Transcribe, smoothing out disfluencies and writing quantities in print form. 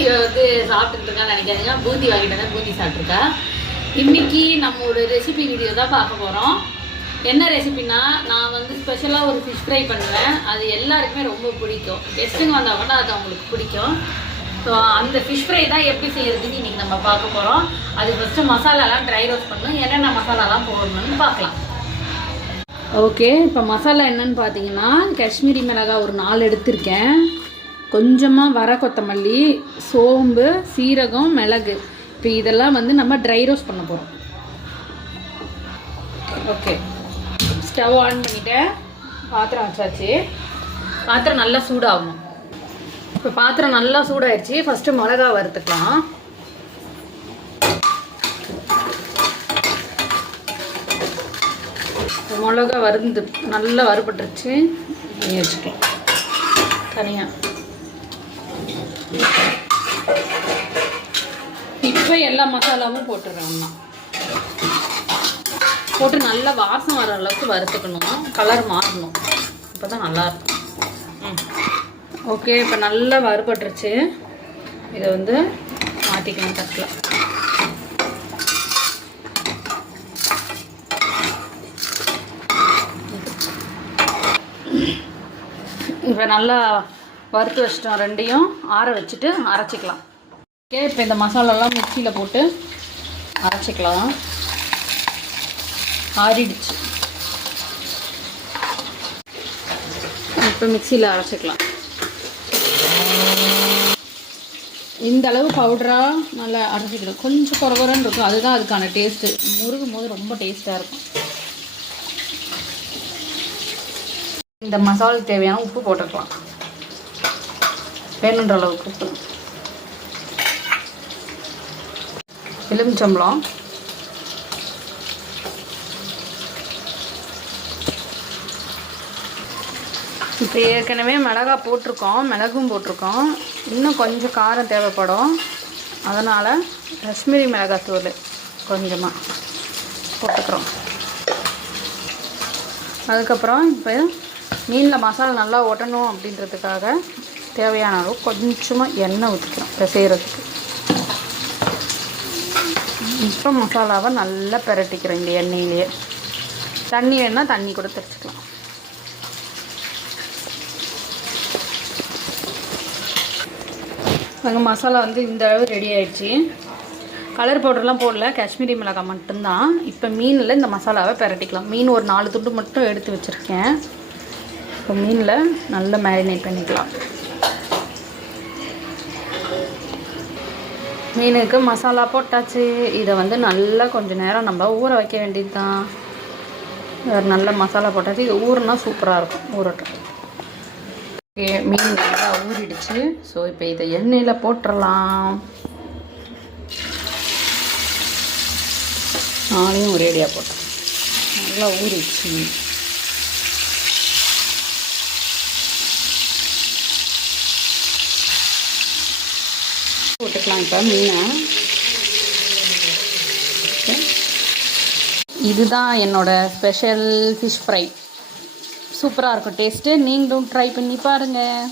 இவ வந்து சாப்பிட்டுட்டு இருக்கான்னு நினைக்காதீங்க. பூந்தி வாங்கிட்டு தான் பூந்தி சாப்பிட்ருக்கா. இன்னைக்கு நம்மளோட ரெசிபி வீடியோ தான் பார்க்க போகிறோம். என்ன ரெசிபின்னா, நான் வந்து ஸ்பெஷலாக ஒரு ஃபிஷ் ஃப்ரை பண்ணுவேன். அது எல்லாருக்குமே ரொம்ப பிடிக்கும். கெஸ்ட்டுங்க வந்தால் கூட அது அவங்களுக்கு பிடிக்கும். ஸோ அந்த ஃபிஷ் ஃப்ரை தான் எப்படி செய்யறதுன்னு இன்றைக்கி நம்ம பார்க்க போகிறோம். அது ஃபஸ்ட்டு மசாலாலாம் ட்ரை ரோஸ்ட் பண்ணணும். என்னென்ன மசாலாலாம் போடணும்னு பார்க்கலாம். ஓகே, இப்போ மசாலா என்னன்னு பார்த்தீங்கன்னா, காஷ்மீரி மிளகாய் ஒரு 4 எடுத்திருக்கேன். கொஞ்சமாக வர கொத்தமல்லி, சோம்பு, சீரகம், மிளகு. இப்போ இதெல்லாம் வந்து நம்ம ட்ரை ரோஸ்ட் பண்ண போகிறோம். ஓகே, ஸ்டவ் ஆன் பண்ணிவிட்டேன். பாத்திரம் வச்சாச்சு. பாத்திரம் நல்லா சூடாகணும். இப்போ பாத்திரம் நல்லா சூடாயிடுச்சு. ஃபஸ்ட்டு மிளகா வறுத்துக்கலாம். மிளகா வறுந்து நல்லா வறுபட்டுருச்சு. வச்சுக்கலாம் தனியாக. இப்போ எல்லா மசாலாவும் போட்டுடுறோம்னா போட்டு நல்லா வாசம் வர அளவுக்கு வறுத்துக்கணும். கலர் மாறணும், இப்போ தான் நல்லாயிருக்கும். ஓகே, இப்போ நல்லா வறுபட்டுருச்சு. இதை வந்து மாற்றிக்கணும் தட்டில். இப்போ நல்லா வறுத்து வச்சிட்டோம். ரெண்டையும் ஆற வச்சுட்டு அரைச்சிக்கலாம். ஓகே, இப்போ இந்த மசாலாலாம் மிக்சியில் போட்டு அரைச்சிக்கலாம். ஆறிடுச்சு. இப்போ மிக்சியில் அரைச்சிக்கலாம். இந்த அளவு பவுடராக நல்லா அரைச்சிக்கணும். கொஞ்சம் குறகுறன்னு இருக்கும், அதுதான் அதுக்கான டேஸ்ட்டு. முருகும் போது ரொம்ப டேஸ்ட்டாக இருக்கும். இந்த மசாலுக்கு தேவையான உப்பு போட்டுக்கலாம். வேணுன்ற அளவுக்கு உப்பு. எலுமிச்சம்பழம், இப்போ ஏற்கனவே மிளகாய் போட்டிருக்கோம், மிளகும் போட்டிருக்கோம். இன்னும் கொஞ்சம் காரம் தேவைப்படும். அதனால் காஷ்மீரி மிளகாய் தூள் கொஞ்சமாக போட்டுக்கிறோம். அதுக்கப்புறம் இப்போ மீனில் மசாலா நல்லா ஒட்டணும் அப்படின்றதுக்காக தேவையான அளவு கொஞ்சமாக எண்ணெய் ஊற்றிக்கிறோம் செய்கிறதுக்கு. இப்போ மசாலாவை நல்லா பிரட்டிக்கிறோம் இந்த எண்ணெயிலேயே. தண்ணி வேணால் தண்ணி கூட தெளிச்சுக்கலாம். நாங்கள் மசாலா வந்து இந்த அளவு ரெடி ஆகிடுச்சு. கலர் பவுடர்லாம் போடல, காஷ்மீரி மிளகாய் மட்டும்தான். இப்போ மீனில் இந்த மசாலாவை பிரட்டிக்கலாம். மீன் ஒரு 4 துண்டு மட்டும் எடுத்து வச்சுருக்கேன். இப்போ மீனில் நல்லா மேரினேட் பண்ணிக்கலாம். மீனுக்கு மசாலா போட்டாச்சு. இதை வந்து நல்லா கொஞ்சம் நேரம் நம்ம ஊற வைக்க வேண்டியது தான். வேறு நல்ல மசாலா போட்டாச்சு. இது ஊறுனா சூப்பராக இருக்கும். ஊறட்டும். ஓகே, மீன் நல்லா ஊறிடுச்சு. ஸோ இப்போ இதை எண்ணெயில் போட்டுடலாம். நாளையும் ஒரேடியாக போட்டோம். நல்லா ஊறிடுச்சு. போட்டுக்கலாம் இப்போ மீனை. இதுதான் என்னோட ஸ்பெஷல் ஃபிஷ் ஃப்ரை. சூப்பராக இருக்கும் டேஸ்ட்டு. நீங்களும் ட்ரை பண்ணி பாருங்கள்.